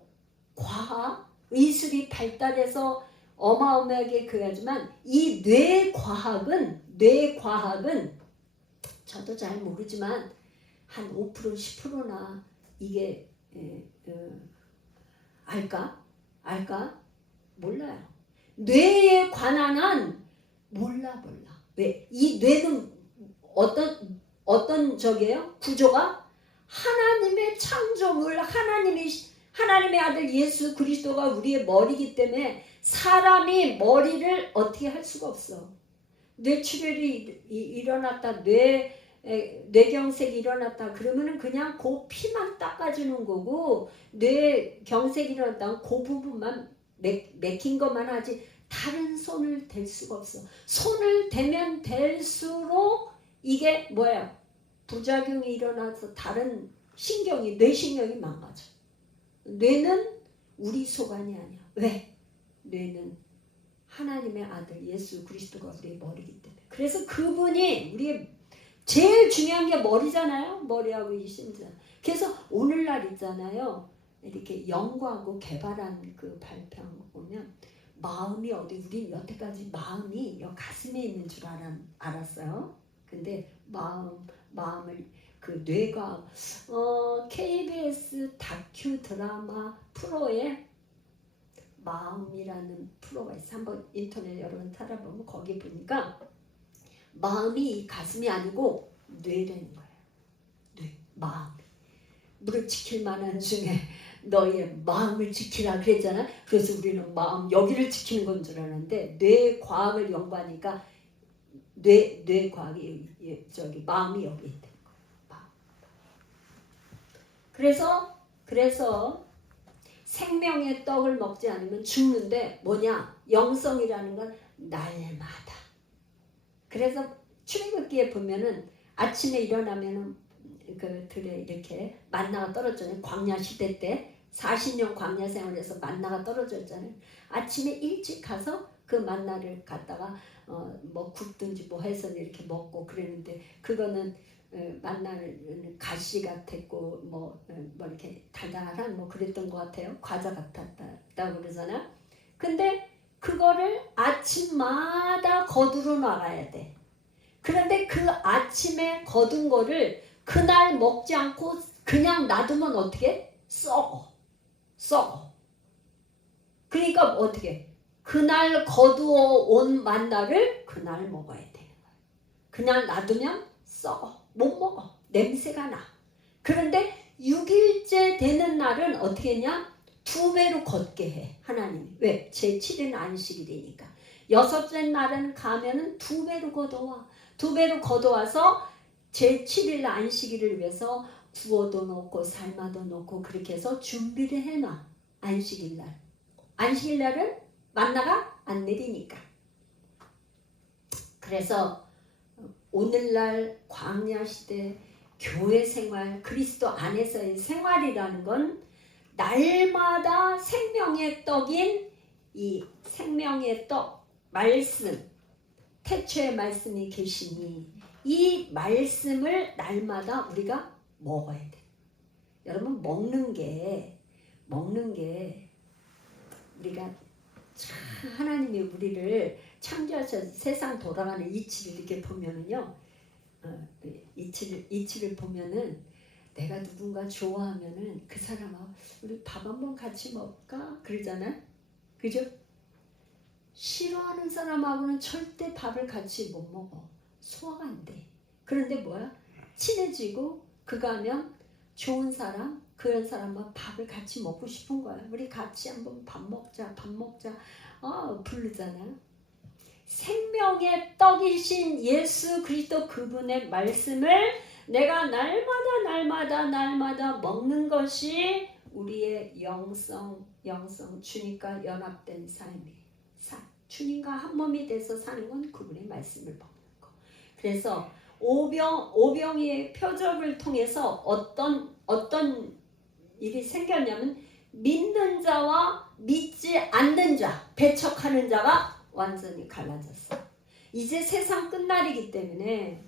과학, 의술이 발달해서 어마어마하게 그하지만 이 뇌과학은 저도 잘 모르지만 한 5% 10%나 이게 알까? 몰라요. 뇌에 관한 한 몰라. 왜? 이 뇌는 어떤 저게요? 구조가 하나님의 창조물, 하나님의 아들 예수 그리스도가 우리의 머리이기 때문에 사람이 머리를 어떻게 할 수가 없어. 뇌출혈이 일어났다, 뇌경색이 일어났다 그러면은 그냥 그 피만 닦아주는 거고 뇌경색이 일어났다 그 부분만 맥힌 것만 하지 다른 손을 댈 수가 없어. 손을 대면 댈수록 이게 뭐야? 부작용이 일어나서 다른 뇌신경이 망가져. 뇌는 우리 소관이 아니야. 왜? 뇌는 하나님의 아들 예수 그리스도가 우리의 머리이기 때문에. 그래서 그분이 우리의 제일 중요한 게 머리잖아요. 머리하고 이 심장. 그래서 오늘날 있잖아요. 이렇게 연구하고 개발한 그 발표한 거 보면 마음이 우리 여태까지 마음이 가슴에 있는 줄 알았어요. 근데 마음을 그 뇌가 KBS 다큐 드라마 프로에 마음이라는 프로가 있어. 한번 인터넷 여러분 찾아보면 거기 보니까 마음이 가슴이 아니고 뇌라는 거예요. 마음. 물을 지킬 만한 중에 너희의 마음을 지키라 그랬잖아. 그래서 우리는 마음 여기를 지키는 건 줄 알았는데 뇌 과학을 연구하니까 뇌 과학이 마음이 여기 있는 거예요. 마음. 그래서 생명의 떡을 먹지 않으면 죽는데 뭐냐? 영성이라는 건 날마다. 그래서 출애굽기에 보면은 아침에 일어나면은 그 들에 이렇게 만나가 떨어졌잖아요. 광야 시대 때 40년 광야 생활에서 만나가 떨어졌잖아요. 아침에 일찍 가서 그 만나를 갖다가 뭐 굽든지 뭐 해서 이렇게 먹고 그랬는데 그거는 만나는 가시 같았고 뭐 이렇게 달달한 뭐 그랬던 것 같아요. 과자 같았다고 그러잖아. 근데 그거를 아침마다 거두러 나가야 돼. 그런데 그 아침에 거둔 거를 그날 먹지 않고 그냥 놔두면 어떻게? 썩어. 그러니까 어떻게? 그날 거두어 온 만나를 그날 먹어야 되는 거야. 그냥 놔두면 썩어. 못 먹어. 냄새가 나. 그런데 6일째 되는 날은 어떻게 했냐? 2배로 걷게 해. 하나님. 왜? 제7일은 안식일이니까. 6째 날은 가면은 2배로 걷어와. 2배로 걷어와서 제7일 안식일을 위해서 구워도 넣고 삶아도 넣고 그렇게 해서 준비를 해놔. 안식일날. 안식일날은 만나가 안 내리니까. 그래서 오늘날 광야시대 교회 생활, 그리스도 안에서의 생활이라는 건 날마다 생명의 떡인 이 생명의 떡, 말씀, 태초의 말씀이 계시니 이 말씀을 날마다 우리가 먹어야 돼. 여러분 먹는 게 우리가 참 하나님이 우리를 창조하셔서 세상 돌아가는 이치를 이렇게 보면은요, 이치를 보면은 내가 누군가 좋아하면은 그 사람하고 우리 밥 한번 같이 먹을까 그러잖아, 그죠? 싫어하는 사람하고는 절대 밥을 같이 못 먹어. 소화가 안 돼. 그런데 뭐야? 친해지고 그가 하면 좋은 사람, 그런 사람과 밥을 같이 먹고 싶은 거야. 우리 같이 한번 밥 먹자, 부르잖아요. 생명의 떡이신 예수 그리스도 그분의 말씀을 내가 날마다 먹는 것이 우리의 영성 주님과 연합된 삶이 주님과 한 몸이 돼서 사는 건 그분의 말씀을 먹는 거. 그래서 오병이의 표적을 통해서 어떤 일이 생겼냐면 믿는 자와 믿지 않는 자, 배척하는 자가 완전히 갈라졌어. 이제 세상 끝날이기 때문에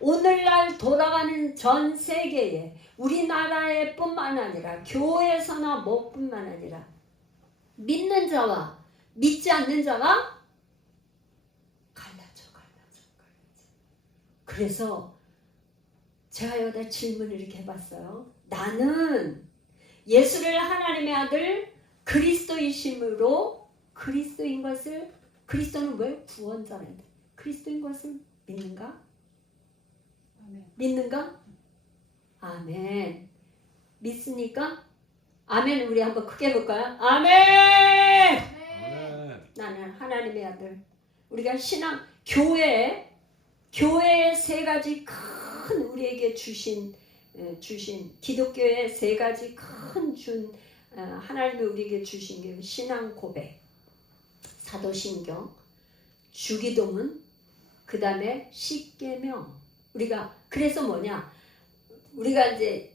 오늘날 돌아가는 전 세계에 우리나라에 뿐만 아니라 교회에서나 뭐뿐만 아니라 믿는 자와 믿지 않는 자가 갈라져. 그래서 제가 여기다 질문을 이렇게 해봤어요. 나는 예수를 하나님의 아들 그리스도이심으로 그리스도인 것을, 그리스도는 왜 구원자인데 그리스도인 것을 믿는가? 아멘. 믿는가? 아멘. 믿습니까? 아멘. 우리 한번 크게 해볼까요? 아멘. 네. 나는 하나님의 아들. 우리가 신앙 교회의 세 가지 큰 우리에게 주신 기독교의 세 가지 큰 하나님이 우리에게 주신 게 신앙 고백, 사도신경, 주기도문, 그 다음에 십계명. 우리가 그래서 우리가 이제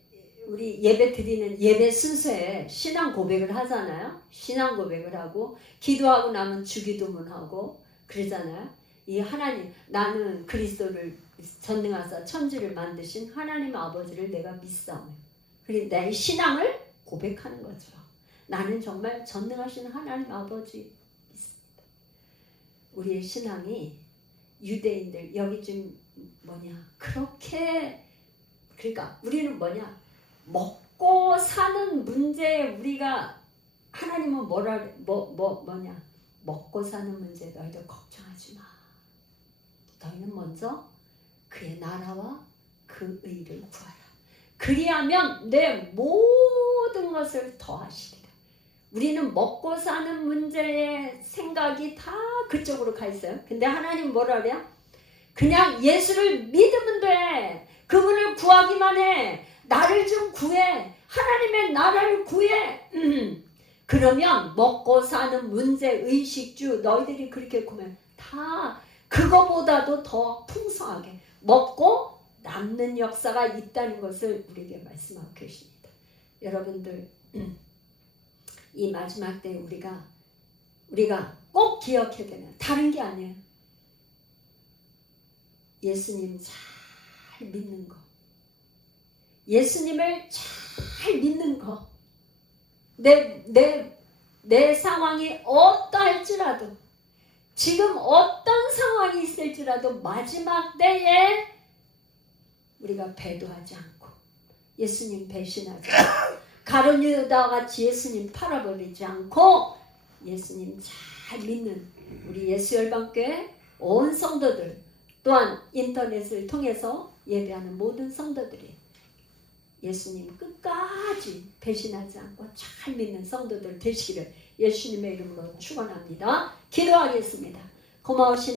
우리 예배 드리는 예배 순서에 신앙 고백을 하잖아요. 신앙 고백을 하고 기도하고 나면 주기도문하고 그러잖아요. 이 하나님, 나는 그리스도를 전능하사 천지를 만드신 하나님 아버지를 내가 믿사오며, 그리고 내 신앙을 고백하는 거죠. 나는 정말 전능하신 하나님 아버지 믿습니다. 우리의 신앙이 유대인들 여기 지금 그렇게, 그러니까 우리는 먹고 사는 문제에 우리가 하나님은 먹고 사는 문제 너희들 걱정하지 마. 너희는 먼저 그의 나라와 그 의를 구하라. 그리하면 내 모든 것을 더하시리라. 우리는 먹고 사는 문제의 생각이 다 그쪽으로 가 있어요. 근데 하나님 뭐라 그래요? 그냥 예수를 믿으면 돼. 그분을 구하기만 해. 나를 좀 구해. 하나님의 나라를 구해. 그러면 먹고 사는 문제, 의식주 너희들이 그렇게 구면 다 그거보다도 더 풍성하게 먹고 남는 역사가 있다는 것을 우리에게 말씀하고 계십니다. 여러분들 이 마지막 때 우리가 꼭 기억해야 되는, 다른 게 아니에요. 예수님 잘 믿는 거, 예수님을 잘 믿는 거, 내 상황이 어떠할지라도, 지금 어떤 상황이 있을지라도 마지막 때에 우리가 배도하지 않고 예수님 배신하지 않고 가룟 유다와 같이 예수님 팔아버리지 않고 예수님 잘 믿는 우리 예수열방교회 온 성도들, 또한 인터넷을 통해서 예배하는 모든 성도들이 예수님 끝까지 배신하지 않고 잘 믿는 성도들 되시기를 예수님의 이름으로 축원합니다. 기도하겠습니다. 고마우신